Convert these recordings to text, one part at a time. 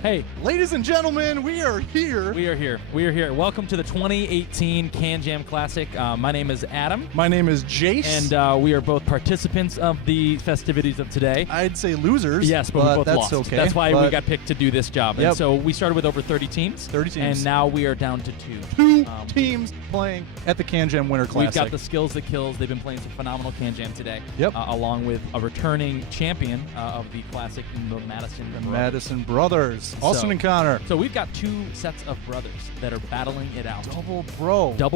Hey, ladies and gentlemen, we are here. We are here. Welcome to the 2018 Can Jam Classic. My name is Adam. My name is Jace. And we are both participants of the festivities of today. I'd say losers. Yes, but we both that's lost. Okay, that's why we got picked to do this job. Yep. And so we started with over 30 teams. 30 teams. And now we are down to two. Two teams playing at the Can Jam Winter Classic. We've got the Skillz That Killz. They've been playing some phenomenal Can Jam today. Yep. Along with a returning champion of the classic, the Matteson Brothers. Matteson Brothers. Austin and Connor. So we've got two sets of brothers that are battling it out. Double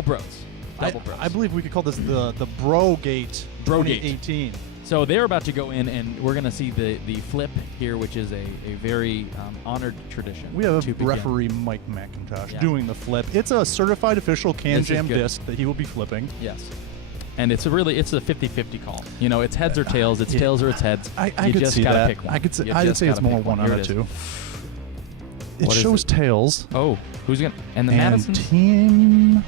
bros. I believe we could call this the Bro Gate 2018. So they're about to go in, and we're going to see the flip here, which is a very honored tradition. We have referee Mike McIntosh doing the flip. It's a certified official Can Jam disc that he will be flipping. Yes. And it's a 50-50 call. You know, it's heads or tails. It's tails or it's heads. I could see that. Pick one. I'd say it's more one out of two. It shows tails. Oh, who's going to... And the Matteson... Team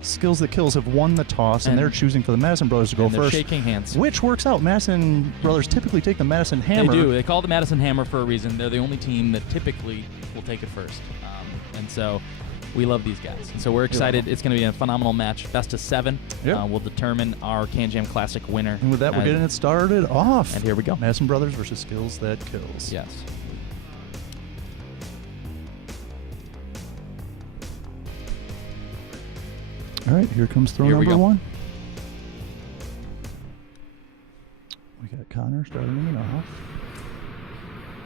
Skillz That Killz have won the toss, and they're choosing for the Matteson Brothers to go first. Shaking hands. Which works out. Matteson Brothers typically take the Matteson Hammer. They do. They call it the Matteson Hammer for a reason. They're the only team that typically will take it first. And so we love these guys. And so we're excited. It's going to be a phenomenal match. Best of 7 will determine our Can Jam Classic winner. And with that, we're getting it started off. And here we go. Matteson Brothers versus Skillz That Killz. Yes. All right, here comes throw number 1. We got Connor starting it off.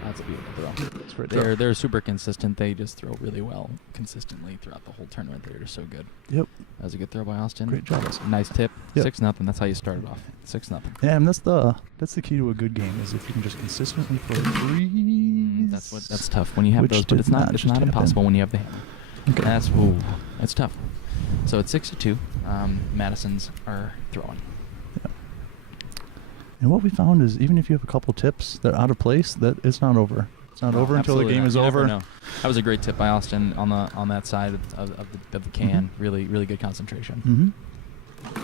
That's a beautiful throw. That's right. They're super consistent. They just throw really well consistently throughout the whole tournament. They're just so good. Yep. That was a good throw by Austin. Great job. Nice tip. Yep. 6-0. That's how you started off. 6-0. Yeah, and that's the key to a good game is if you can just consistently throw threes. That's tough when you have those, but it's not impossible when you have the hammer. Okay. That's tough. So it's 6-2. Mattesons are throwing. Yeah. And what we found is even if you have a couple tips that are out of place, that it's not over. It's not over until the game is over. That was a great tip by Austin on that side of the can. Really good concentration.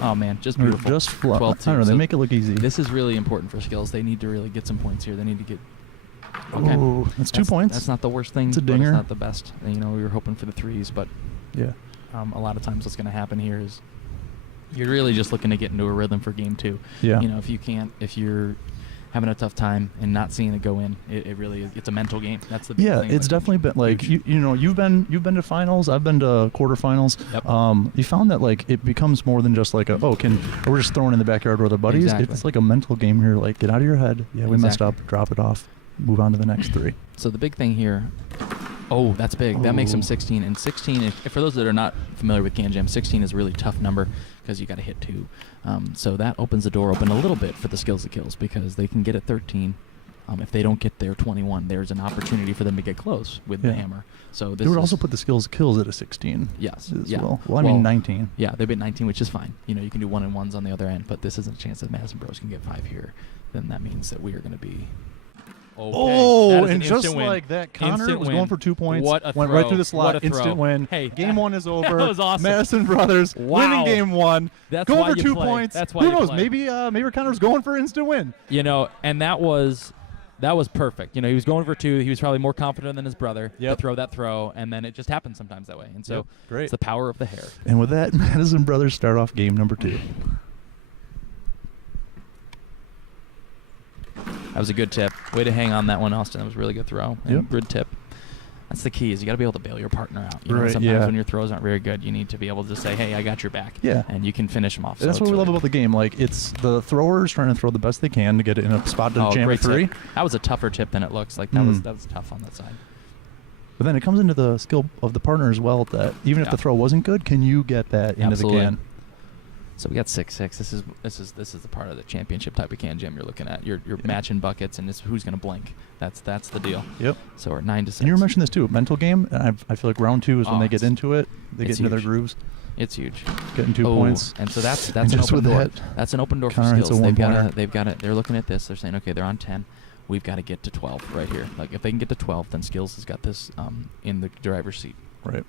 Oh man, just beautiful. Just fluff. I don't know. They make it look easy. This is really important for Skillz. They need to really get some points here. They need to get. Okay. Oh, that's 2 points. That's not the worst thing. It's a dinger. But it's not the best. You know, we were hoping for the threes, but yeah. A lot of times what's going to happen here is you're really just looking to get into a rhythm for game 2. Yeah. You know, if you're having a tough time and not seeing it go in, it really is. It's a mental game. That's the big thing. Yeah, it's definitely been like you know you've been to finals. I've been to quarterfinals. Yep. You found that like it becomes more than just like we're just throwing in the backyard with our buddies. Exactly. It's like a mental game here. Like get out of your head. Yeah, we messed up. Drop it off. Move on to the next 3. So the big thing here. Oh, that's big. That makes them 16. And 16, if for those that are not familiar with Can Jam, 16 is a really tough number because you got to hit 2. So that opens the door open a little bit for the Skillz That Killz because they can get at 13. If they don't get their 21, there's an opportunity for them to get close with the hammer. So this would also put the Skillz That Killz at a 16. Yes. Well, I mean 19. Yeah, they've been 19, which is fine. You know, you can do 1-and-1s on the other end, but this isn't a chance that Matteson Bros can get 5 here. Then that means that we are going to be. Okay. Oh, and just win. like that, Connor was going for 2 points. What a went throw. right through the slot. What a instant throw. win. Hey, game 1 is over. That was awesome. Matteson Brothers winning game 1. That's going why for you 2 play. points. That's why Who you knows? play. Maybe Connor's going for instant win. You know, and that was perfect. You know, he was going for 2. He was probably more confident than his brother to throw that throw, and then it just happens sometimes that way. And so great. It's the power of the hair. And with that, Matteson Brothers start off game number 2. That was a good tip. Way to hang on that one, Austin. That was a really good throw. And good tip. That's the key is you got to be able to bail your partner out. You know, sometimes when your throws aren't very good, you need to be able to say, hey, I got your back. Yeah. And you can finish them off. That's what we love about the game. Like, it's the throwers trying to throw the best they can to get it in a spot to jam a 3. That was a tougher tip than it looks. Like, that was tough on that side. But then it comes into the skill of the partner as well that even if the throw wasn't good, can you get that into the can? So we got 6-6. This is the part of the championship type of Can Jam you're looking at. You're matching buckets, and it's who's going to blink. That's the deal. Yep. So we're 9-6. And you mentioned this too, mental game. And I feel like round 2 is when they get into it. They get into their grooves. It's huge. Getting 2 points. And so that's an open door. That's an open door for Skillz. They've got it. They're looking at this. They're saying, okay, they're on 10. We've got to get to 12 right here. Like if they can get to 12, then Skillz has got this in the driver's seat. Right.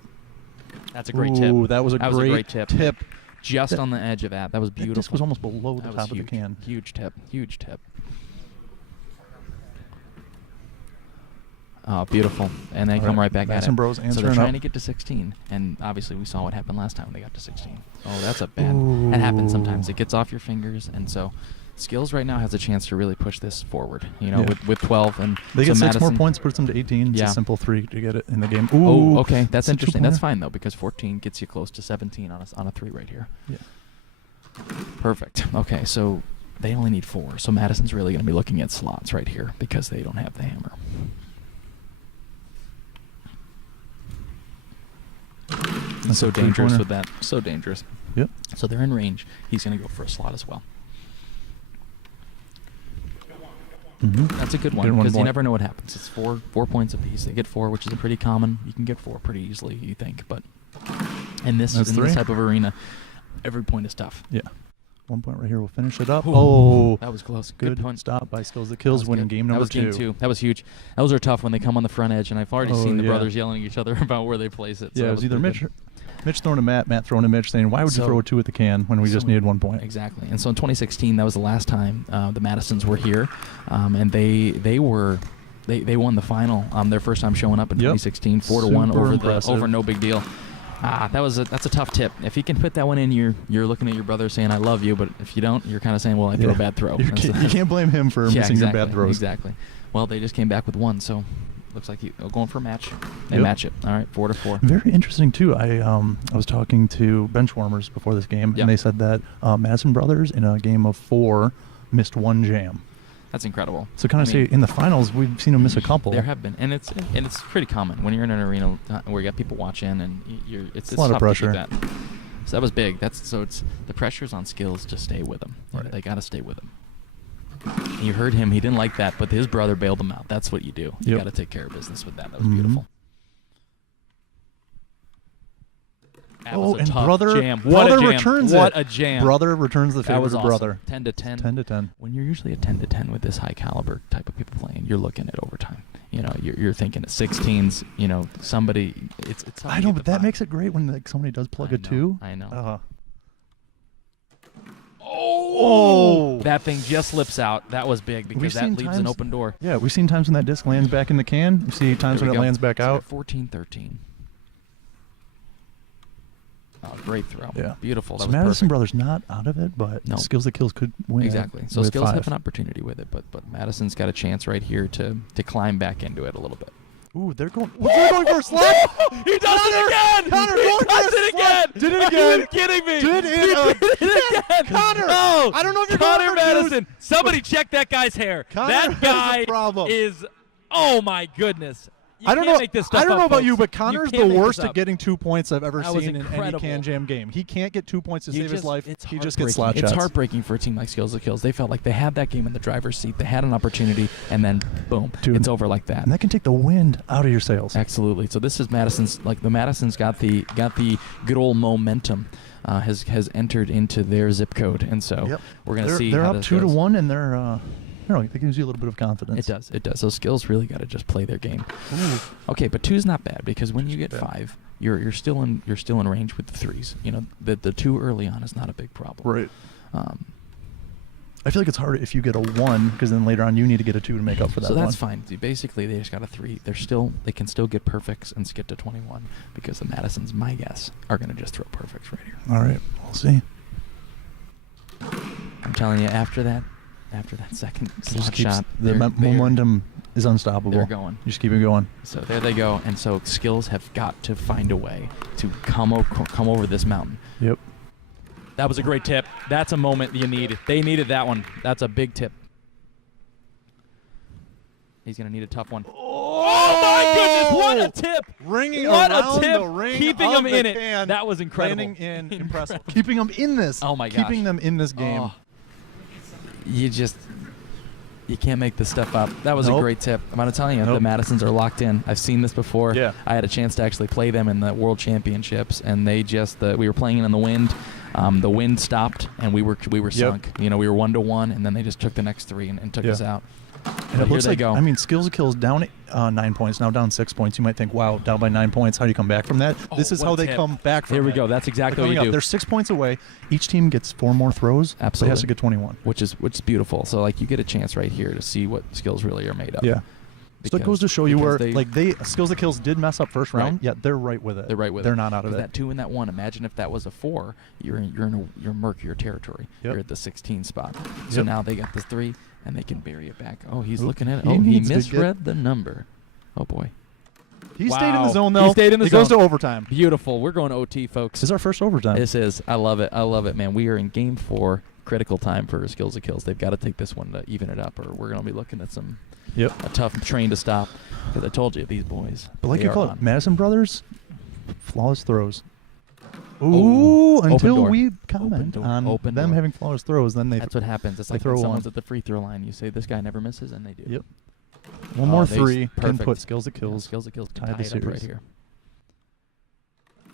That's a great tip. That was a great tip. Just on the edge of that. That was beautiful. This was almost below the top of the can. Huge tip. Huge tip. Oh, beautiful. And they come right back at Matteson it. Bros So answering they're trying up. to get to 16. And obviously we saw what happened last time when they got to 16. Oh, that's a bad. That happens sometimes. It gets off your fingers. And so Skillz right now has a chance to really push this forward, you know, with 12. And they so get 6 more Matteson, points, puts them to 18. It's Yeah. a simple 3 to get it in the game. Oh, okay. That's a interesting. two-pointer. That's fine, though, because 14 gets you close to 17 on a 3 right here. Yeah. Perfect. Okay, so they only need 4. So Matteson's really going to be looking at slots right here because they don't have the hammer. That's So a dangerous three-pointer. with that. So dangerous. Yep. So they're in range. He's going to go for a slot as well. That's a good one because you never know what happens. It's 4 points apiece. They get 4, which is a pretty common. You can get 4 pretty easily, you think. But in this type of arena, every point is tough. Yeah. 1 point right here. We'll finish it up. Ooh, Oh, that was close. good point. stop by Skillz That Killz, winning game number 2. That was game 2. That was huge. Those are tough when they come on the front edge, and I've already seen the brothers yelling at each other about where they place it. So Yeah, it was either Mitch throwing to Matt throwing to Mitch, saying, why would you throw a 2 at the can when we just needed 1 point? Exactly. And so in 2016, that was the last time the Mattesons were here, and they won the final. Their first time showing up in 2016, 4-1 over no big deal. That's a tough tip. If he can put that one in, you're looking at your brother saying, I love you, but if you don't, you're kind of saying, well, I threw a bad throw. You can't blame him for missing your bad throws. Exactly. Well, they just came back with 1, so looks like going for a match. They match it. All right, 4-4. Very interesting, too. I was talking to Benchwarmers before this game, and they said that Matteson Brothers, in a game of 4, missed 1 jam. That's incredible. So kind of say in the finals, we've seen them miss a couple. There have been, and it's pretty common when you're in an arena where you got people watching, and it's a lot of pressure. To keep that. So that was big. It's the pressure's on Skillz to stay with them. Right. They got to stay with him. You heard him. He didn't like that, but his brother bailed him out. That's what you do. You got to take care of business with that. That was beautiful. That was a and tough brother jam. Brother returns What a jam. Brother returns the favor That was to awesome. brother. 10-10. 10-10. When you're usually a 10-10 with this high caliber type of people playing, you're looking at overtime. You know, you're thinking at 16s. You know, somebody. It's. I know, but that makes it great when somebody does plug a 2. I know. Oh! That thing just slips out. That was big because that leaves an open door. Yeah, we've seen times when that disc lands back in the can. We see times when it lands back out. 14-13. Oh, great throw. Yeah. Beautiful. That So was Matteson perfect. Brothers not out of it, but Skillz That Killz could win. Exactly. So with Skillz 5. have an opportunity with it, but Matteson's got a chance right here to climb back into it a little bit. Ooh, they're going for a slap. He does it again! Connor He does it again! Did it again! Are you kidding me? Did it again! Connor! Oh, I don't know if you're Connor gonna ever Matteson. Somebody check that guy's hair. Connor That has guy a problem. is. Oh my goodness. You I don't can't know. Make this stuff I don't know up, about folks. you, but You Connor's can't the make worst this at up. getting 2 points I've ever That was seen in any incredible. Can Jam game. He can't get 2 points to save his life. It's He just gets slot heartbreaking. shots. It's heartbreaking for a team like Skillz That Killz. They felt like they had that game in the driver's seat. They had an opportunity, and then boom, it's over like that. And that can take the wind out of your sails. Absolutely. So this is Matteson's. Like the Mattesons got the good old momentum. Has entered into their zip code, and so we're gonna see. They're how up this 2-1, and they're. That gives you a little bit of confidence. It does. So Skillz really got to just play their game. Ooh. Okay, but 2's not bad because when you get 5, you're still in range with the 3s. You know, the 2 early on is not a big problem. Right. I feel like it's hard if you get a 1 because then later on you need to get a 2 to make up for that. So that's 1. fine. Basically, they just got a 3. They can still get perfects and skip to 21 because the Mattesons, my guess, are going to just throw perfects right here. All right, we'll see. I'm telling you, after that second slot shot, the momentum is unstoppable. They're going. You just keep it going. So there they go. And so Skillz have got to find a way to come over this mountain. Yep. That was a great tip. That's a moment you need. They needed that one. That's a big tip. He's going to need a tough one. Oh my goodness, what a tip. Ringing what around a tip. the ring Keeping of him in the it. can. That was incredible. Landing in impressive. Keeping them in this. Oh my gosh. Keeping them in this game. Oh. You can't make this stuff up. That was a great tip. I'm going to tell you, the Mattesons are locked in. I've seen this before. Yeah. I had a chance to actually play them in the World Championships, and they just we were playing in the wind. The wind stopped, and we were sunk. You know, we were 1-1, and then they just took the next 3 and took us out. And it looks here they go. I mean, Skillz That Killz down 9 points, now down 6 points. You might think, wow, down by 9 points. How do you come back from that? This is how they come back from Here we it. go. That's exactly what you do. They're 6 points away. Each team gets 4 more throws. Absolutely. So it has to get 21. Which is beautiful. So, like, you get a chance right here to see what Skillz really are made of. Yeah. So it goes to show you where Skillz That Killz did mess up first round. Yeah, they're right with it. They're right with it. They're it. not out of it. That 2 and that 1. Imagine if that was a 4. You're in your murkier territory. Yep. You're at the 16 spot. So now they got the 3 and they can bury it back. Oh, he's looking at it. He misread the number. Oh boy. He stayed in the zone though. He stayed in the zone. He goes to overtime. Beautiful. We're going OT, folks. This is our first overtime. This is. I love it. I love it, man. We are in game 4. Critical time for Skillz That Killz. They've got to take this one to even it up, or we're going to be looking at a tough train to stop. Because I told you, these boys. But like you call it, Matteson Brothers, flawless throws. Ooh, until we comment on them having flawless throws, then they. That's what happens. It's like when someone's at the free throw line. You say this guy never misses, and they do. Yep. One more 3 can put Skillz That Killz. Skillz That Killz tie the series right here.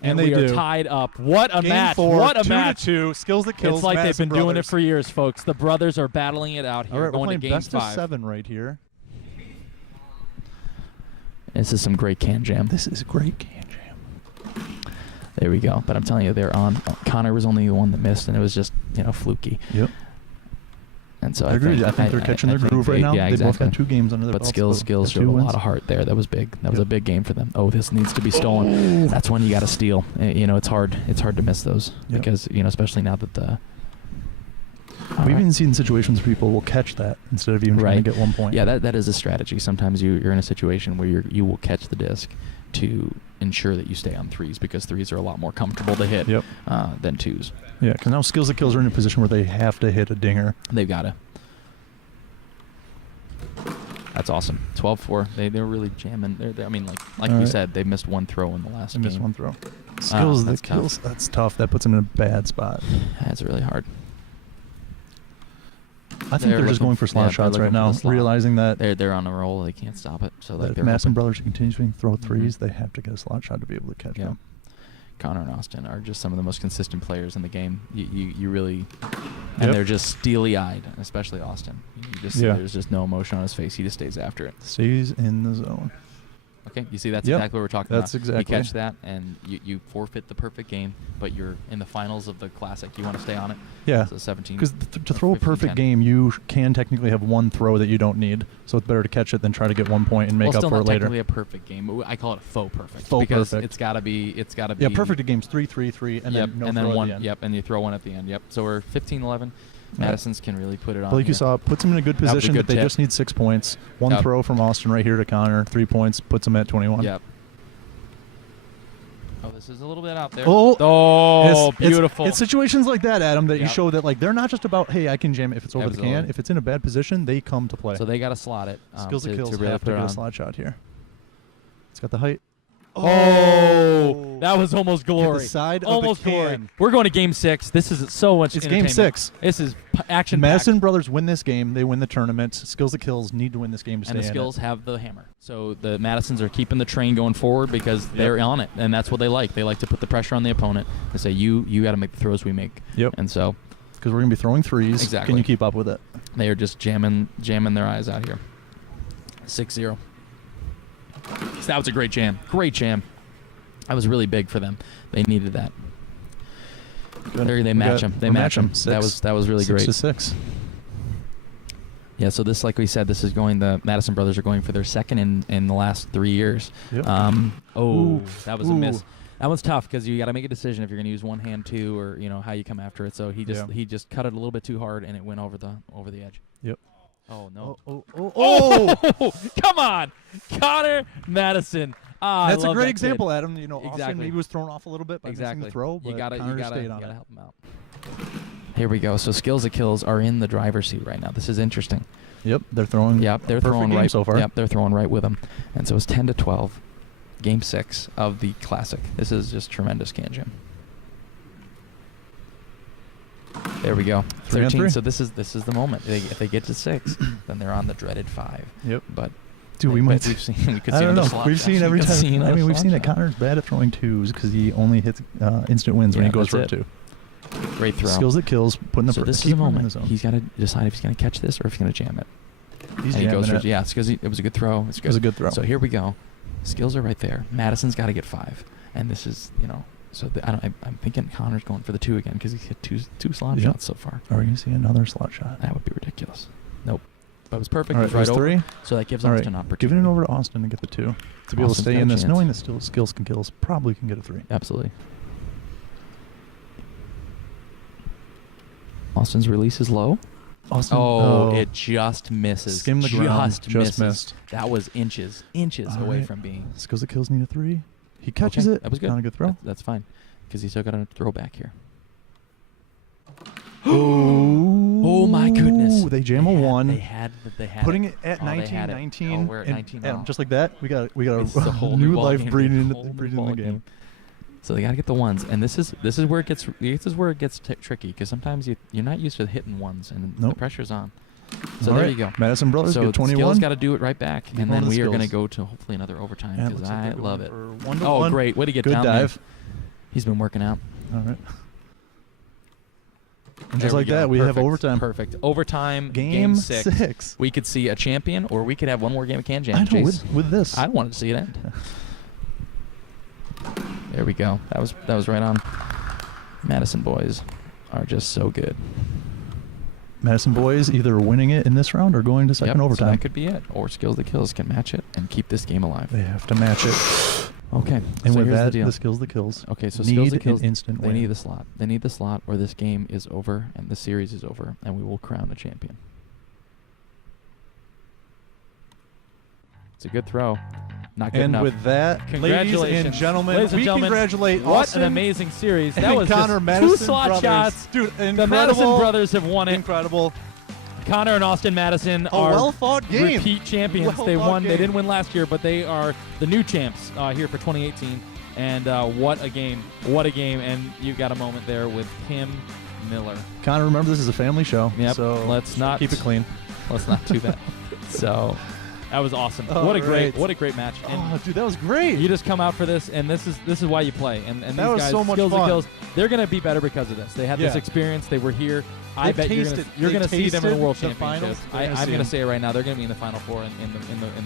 And we they are tied up. What a Game match! 4, what a match! 2-2. Skillz That Killz. It's like Matteson they've been Brothers. doing it for years, folks. The brothers are battling it out here. All right, going we're to playing game best 5. of 7 right here. This is some great can jam. This is a great can jam. There we go. But I'm telling you, they're on. Connor was only the one that missed, and it was just fluky. Yep. And so I think they're catching their groove right now. Yeah, they both got 2 games under their belts. But Skillz showed a lot of heart there. That was big. That was a big game for them. Oh, this needs to be stolen. That's when you got to steal. It's hard. It's hard to miss those because especially now that the. We've even seen situations where people will catch that instead of even trying to get 1 point. Yeah, that is a strategy. Sometimes you're in a situation where you will catch the disc to ensure that you stay on 3s because 3s are a lot more comfortable to hit than 2s. Yeah, because now Skillz That Killz are in a position where they have to hit a dinger. They've got to. That's awesome. 12-4. They're really jamming. I mean, like you said, they missed 1 throw in the last game. They missed 1 throw. Skillz That Killz. That's tough. That puts them in a bad spot. That's really hard. I think they're just going for slot shots right now, realizing that they're on a roll. They can't stop it. So if Matteson Brothers continues to throw 3s, they have to get a slot shot to be able to catch them. Connor and Austin are just some of the most consistent players in the game. You really, and they're just steely-eyed, especially Austin. You just see there's just no emotion on his face. He just stays after it. Stays in the zone. Okay, you see that's exactly what we're talking about. That's exactly. You catch that, and you forfeit the perfect game, but you're in the finals of the Classic. You want to stay on it. Yeah. So 17. Because to throw a perfect game, you can technically have 1 throw that you don't need. So it's better to catch it than try to get 1 point and make up for it later. Still not technically a perfect game. I call it faux perfect. Because it's got to be. Yeah, perfect game's 3-3-3, and then no and then throw 1. at the end. Yep, and you throw 1 at the end. Yep. So we're 15-11. Mattison's can really put it on. But like you saw, puts them in a good position that they just need 6 points. 1 throw from Austin right here to Connor. 3 points puts them at 21. Yep. Oh, this is a little bit out there. Oh, beautiful. It's situations like that, Adam, that you show that they're not just about, hey, I can jam it if it's over the can. If it's in a bad position, they come to play. So they got to slot it. Skillz That Killz really have to get a slot shot here. It's got the height. Oh, that was almost glory. The side almost of the glory. can. We're going to game 6. This is so much. It's game 6. This is action. Matteson Brothers win this game. They win the tournament. Skillz That Killz need to win this game to stay in it. And the Skillz have the hammer. So the Mattisons are keeping the train going forward because they're on it, and that's what they like. They like to put the pressure on the opponent and say, you got to make the throws we make. Yep. And so, because we're going to be throwing 3s. Exactly. Can you keep up with it? They are just jamming their eyes out here. 6-0. That was a great jam. Great jam. That was really big for them. They needed that. They match them. They match them. That was really great. 6-6. Yeah. So this, like we said, this is going. The Matteson Brothers are going for their 2nd in the last 3 years. Yep. That was a miss. That one's tough because you got to make a decision if you're going to use one hand too, or how you come after it. So he just cut it a little bit too hard, and it went over the edge. Yep. Oh no! Oh! Come on, Connor Matteson. That's a great example, kid. Adam. Austin maybe was thrown off a little bit by missing the throw, but you gotta help him out. Here we go. So Skillz That Killz are in the driver's seat right now. This is interesting. Yep, they're throwing. Yep, they're throwing right so far. Yep, they're throwing right with them. And so it's 10-12, game 6 of the Classic. This is just tremendous can jam. There we go. 13. So this is the moment. If they get to 6, then they're on the dreaded 5. Yep. But dude, we could see. I don't know. We've seen every time. We've seen that Connor's bad at throwing 2s because he only hits instant wins when he goes for a 2. Great throw. Skillz That Killz putting the. So this is the moment. He's got to decide if he's going to catch this or if he's going to jam it. He goes for it. Yeah, it's because it was a good throw. It was a good throw. So here we go. Skills are right there. Mattison's got to get 5, and this is So I'm thinking Connor's going for the 2 again because he's hit two slot shots so far. Are we going to see another slot shot? That would be ridiculous. Nope. That was perfect. All It was right over. 3. So that gives All Austin an right. opportunity. Giving it over to Austin to get the 2. To be able to Austin's stay got in a this, chance. knowing that still Skillz Can Killz probably can get a 3. Absolutely. Austin's release is low. Austin, it just misses. Skim the ground. Just Just misses. missed. That was inches All away right. from being. Skillz That Killz need a 3. He catches Okay, it. That was good. Not a good throw. That's fine, because he still got a throw back here. Oh my goodness! They jam a 1. They had Putting it. it at Oh, they had it. 19. Oh, we're at and 19 and now. just like that, we got It's a whole a new ball life game. breathing in Whole new the ball game. So they got to get the 1s, and this is where it gets tricky, because sometimes you're not used to hitting 1s, and the pressure's on. So All there right. you go. Matteson Brothers So get 21. Skillz got to do it right back, Keep and going then to we are going to Skillz. go to hopefully another overtime, And it because looks like I they're love going it. for 1 to Oh, 1. great! Way to get Good down dive. there. He's been working out. All right. And There just like go. that, we have Perfect. overtime. Perfect. Overtime, Game 6. 6. We could see a champion, or we could have one more game of Can Jam. I know, Jace. with this. I wanted to see it end. There we go. That was right on. Matteson boys are just so good. Matteson boys either winning it in this round or going to second So overtime. that could be it. Or Skillz That Killz can match it and keep this game alive. They have to match it. Okay. And so with here's that, the deal. the Skillz That Killz Okay, so need Skillz That Killz, an instant they win. need the slot. They need the slot, or this game is over and the series is over, and we will crown a champion. It's a good throw. Not good And enough. with that, ladies Congratulations. and gentlemen, Ladies and we gentlemen, congratulate what Austin an amazing series. That and was Connor just Matteson 2 slot Brothers. shots. Dude, The incredible. Matteson brothers have won it. Incredible. Connor and Austin Matteson A are well-fought game. repeat champions. They Well-fought won. game. They didn't win last year, but they are the new champs here for 2018. And what a game. What a game. And you got a moment there with Kim Miller. Connor, remember this is a family show. Yep. So Let's not keep it clean. Let's not do that. So that was awesome. All what a right. great match. And Oh, dude, that was great. you just come out for this, and this is why you play. And That these was guys, so much Skillz That fun. Killz, they're gonna be better because of this. They had this Yeah. experience. They were here. I They've bet you're gonna see them in the tasted World the Championships. finals. They're gonna I'm see gonna them. say it right now. They're gonna be in the Final Four in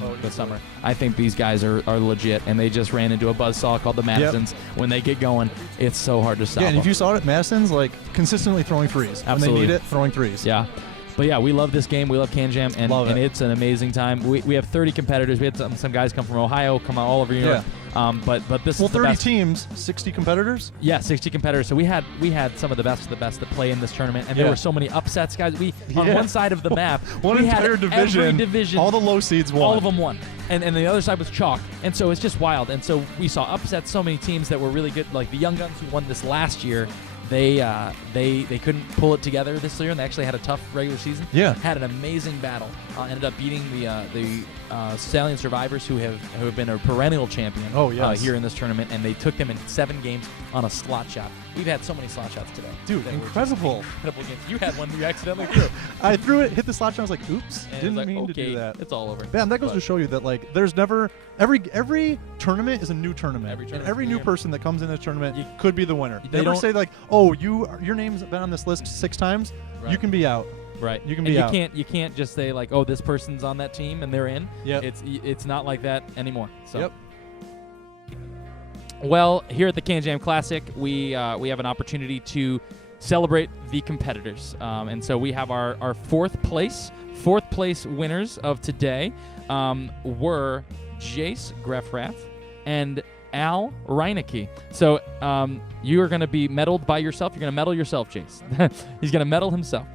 Oh, the you're summer. right. I think these guys are legit, and they just ran into a buzzsaw called the Mattesons. When they get going, it's so hard to stop. Yeah, and if them. you saw it, Matteson's like consistently throwing threes. When Absolutely. they need it, throwing threes. Yeah. But yeah, we love this game. We love Can Jam, and Love it. it's an amazing time. We have 30 competitors. We had some guys come from Ohio, come out all over New York. But this Well, is the 30 best. teams, 60 competitors. Yeah, 60 competitors. So we had some of the best that play in this tournament, and there Yeah. were so many upsets, guys. On Yeah. one side of the map, One we had entire division. every division, All the low seeds won. all of them won, and the other side was chalk, and so it's just wild. And so we saw upsets. So many teams that were really good, like the Young Guns who won this last year. They couldn't pull it together this year, and they actually had a tough regular season. Yeah. Had an amazing battle. Ended up beating the Stallion Survivors, who have been a perennial champion. Oh, yes. Here in this tournament, and they took them in 7 games on a slot shot. We've had so many slot shots today. Dude, that were just incredible. incredible games. You had one you accidentally threw. I threw it, hit the slot shot. I was like, oops, And it didn't was like, mean okay, to do that. It's all over. Man, that goes But- to show you that like there's never every tournament is a new tournament. Every And tournament's every a new new year. person that comes in this tournament You- could be the winner. they They never don't- say like, oh, your name's been on this list 6 times. Right. You can be out. Right. You can and be out. You can't just say like, oh, this person's on that team and they're in. Yep. It's not like that anymore. So. Yep. Well, here at the Can Jam Classic, we have an opportunity to celebrate the competitors, and so we have our fourth place winners of today were Jace Greffrath and Al Reinecke. So you are going to be medaled by yourself. You're going to medal yourself, Jace. He's going to medal himself.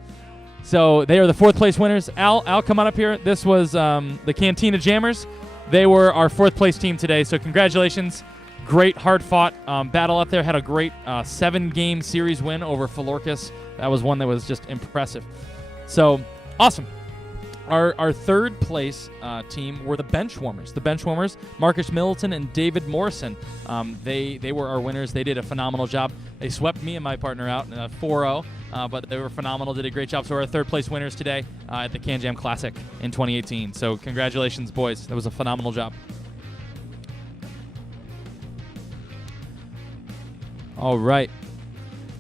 So they are the 4th place winners. Al, come on up here. This was the Cantina Jammers. They were our 4th place team today. So congratulations. Great, hard-fought battle out there. Had a great 7-game series win over Philorcus. That was one that was just impressive. So awesome. Our 3rd place team were the Benchwarmers. The Benchwarmers, Marcus Middleton and David Morrison. They were our winners. They did a phenomenal job. They swept me and my partner out 4-0, but they were phenomenal. Did a great job. So we're our 3rd place winners today at the Can Jam Classic in 2018. So congratulations, boys. That was a phenomenal job. All right.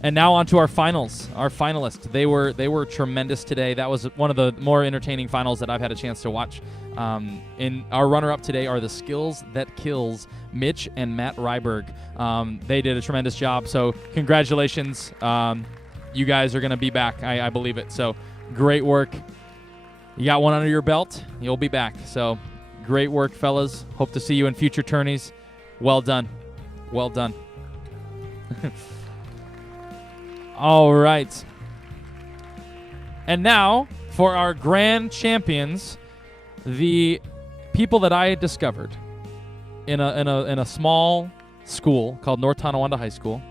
And now on to our finals, our finalists. They were tremendous today. That was one of the more entertaining finals that I've had a chance to watch. In our runner-up today are the Skillz That Killz, Mitch and Matt Ryberg. They did a tremendous job. So congratulations. You guys are going to be back. I believe it. So great work. You got one under your belt. You'll be back. So great work, fellas. Hope to see you in future tourneys. Well done. Well done. All right. And now for our grand champions, the people that I discovered in a small school called North Tonawanda High School.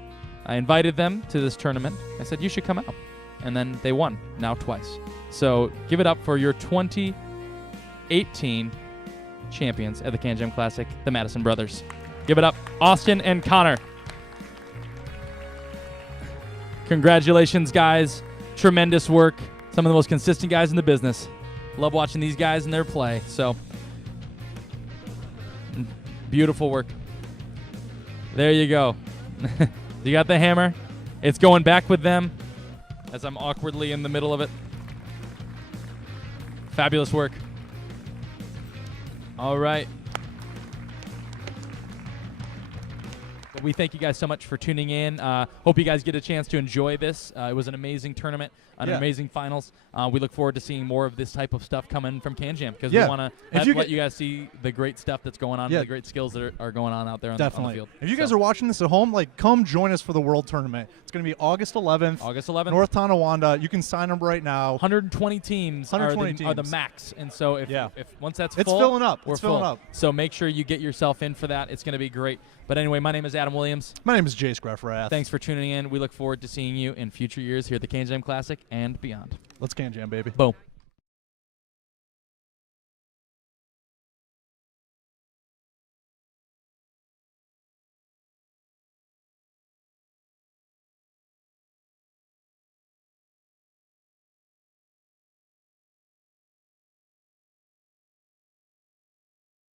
I invited them to this tournament. I said, you should come out. And then they won, now twice. So give it up for your 2018 champions at the Can Jam Classic, the Matteson Brothers. Give it up, Austin and Connor. Congratulations, guys. Tremendous work. Some of the most consistent guys in the business. Love watching these guys and their play. So, beautiful work. There you go. You got the hammer. It's going back with them as I'm awkwardly in the middle of it. Fabulous work. All right. We thank you guys so much for tuning in. Hope you guys get a chance to enjoy this. It was an amazing tournament, an amazing finals. We look forward to seeing more of this type of stuff coming from Can Jam because we want to let you guys see the great stuff that's going on, the great skills that are going on out there on the field. If you guys are watching this at home, come join us for the World Tournament. It's going to be August 11th. August 11th. North Tonawanda. You can sign up right now. 120 teams, are the max. And so if once that's full, it's filling up. We're filling up. So make sure you get yourself in for that. It's going to be great. But anyway, my name is Adam Williams. My name is Jace Greffrath. Thanks for tuning in. We look forward to seeing you in future years here at the Can Jam Classic and beyond. Let's Can Jam, baby. Boom.